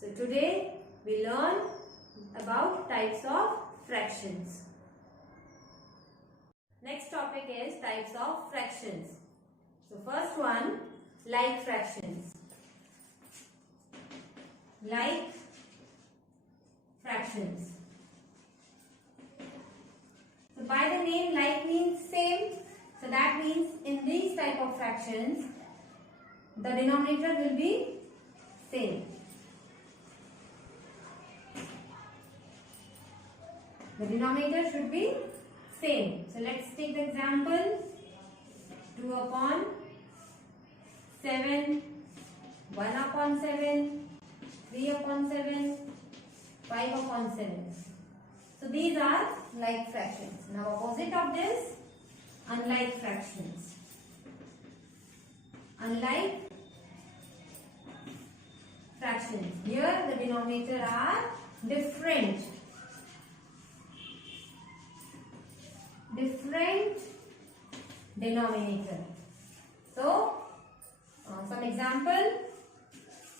So today we learn about types of fractions. Next topic is types of fractions. So first one, like fractions. Like fractions. So by the name like means same. So that means in these type of fractions, the denominator will be same. The denominator should be same. So let's take the example. 2 upon 7, 1 upon 7, 3 upon 7, 5 upon 7. So these are like fractions. Now opposite of this, unlike fractions. Unlike fractions. Here the denominator are different. Different denominator. So some example,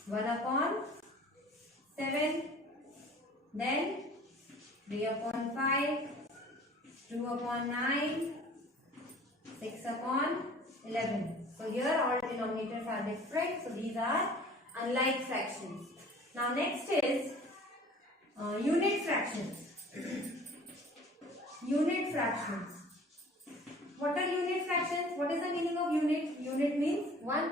1 upon 7, then 3 upon 5, 2 upon 9, 6 upon 11. So here all denominators are different. So these are unlike fractions. Now next is unit fractions. Unit fractions. What are unit fractions? What is the meaning of unit? Unit means 1.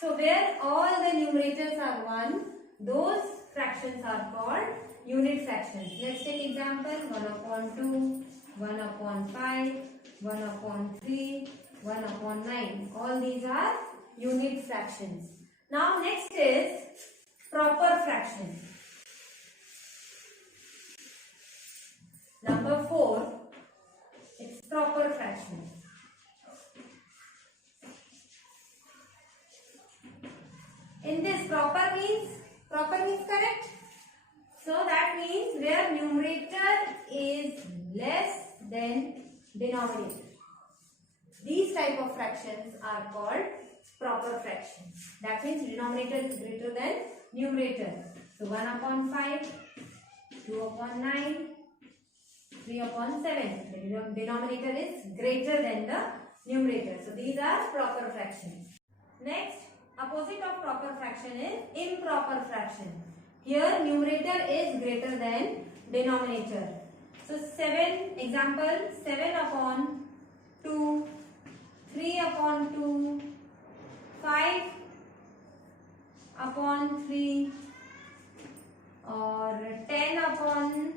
So where all the numerators are 1, those fractions are called unit fractions. Let's take example, 1 upon 2, 1 upon 5, 1 upon 3, 1 upon 9. All these are unit fractions. Now next is proper fraction. Number 4, it's proper fraction. In this proper means correct. So that means where numerator is less than denominator. These type of fractions are called proper fractions. That means denominator is greater than numerator. So 1 upon 5, 2 upon 9, 3 upon 7. The denominator is greater than the numerator. So these are proper fractions. Next, opposite of proper fraction is improper fraction. Here numerator is greater than denominator. So 7, example 7 upon 2, 3 upon 2, 5 upon 3 or 10 upon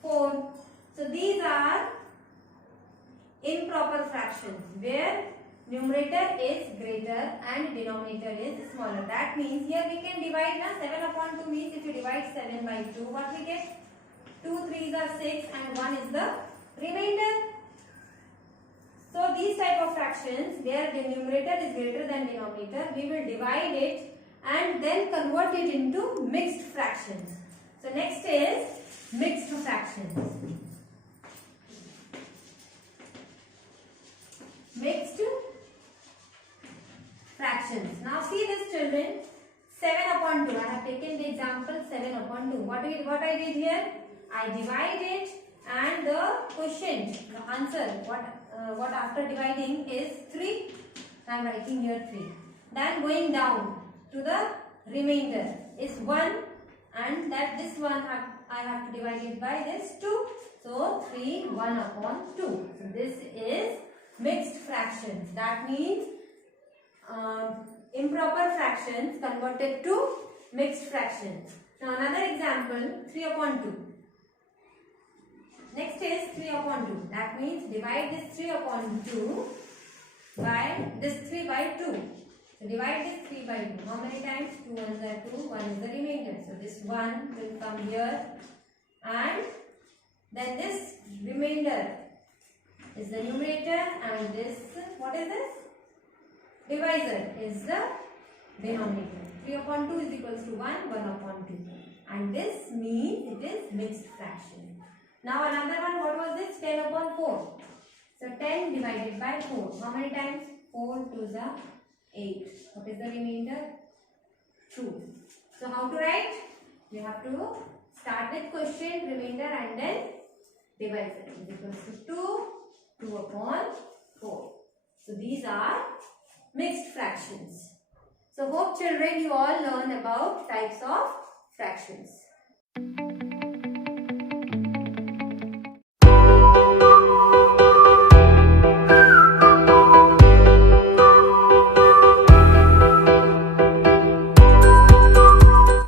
4. So these are improper fractions where numerator is greater and denominator is smaller. That means here we can divide na, 7 upon 2 means if you divide 7 by 2, what we get? 2 3s are 6 and 1 is the remainder. So these type of fractions where the numerator is greater than denominator, we will divide it and then convert it into mixed fractions. So next is mixed fractions. Mixed fractions. Now see this children, 7 upon 2. I have taken the example 7 upon 2. What I did here? I divide it and the quotient, the answer, what after dividing is 3. I am writing here 3. Then going down to the remainder is 1 and that this one I have to divide it by this 2. So 3, 1 upon 2. So this is mixed fractions. That means improper fractions converted to mixed fractions. Now another example, 3 upon 2. Next is 3 upon 2. That means divide this 3 upon 2 by this 3 by 2. So divide this 3 by 2. How many times? 2 ones are 2, 1 is the remainder. So this 1 will come here and then this remainder is the numerator and this, what is this? Divisor is the denominator. 3 upon 2 is equals to 1, 1 upon 2. And this means it is mixed fraction. Now another one, what was this? 10 upon 4. So 10 divided by 4. How many times? 4 2s are 8. What is the remainder? 2. So how to write? You have to start with quotient, remainder and then divisor. Is equals to 2 upon 4. So these are mixed fractions. So hope children you all learn about types of fractions.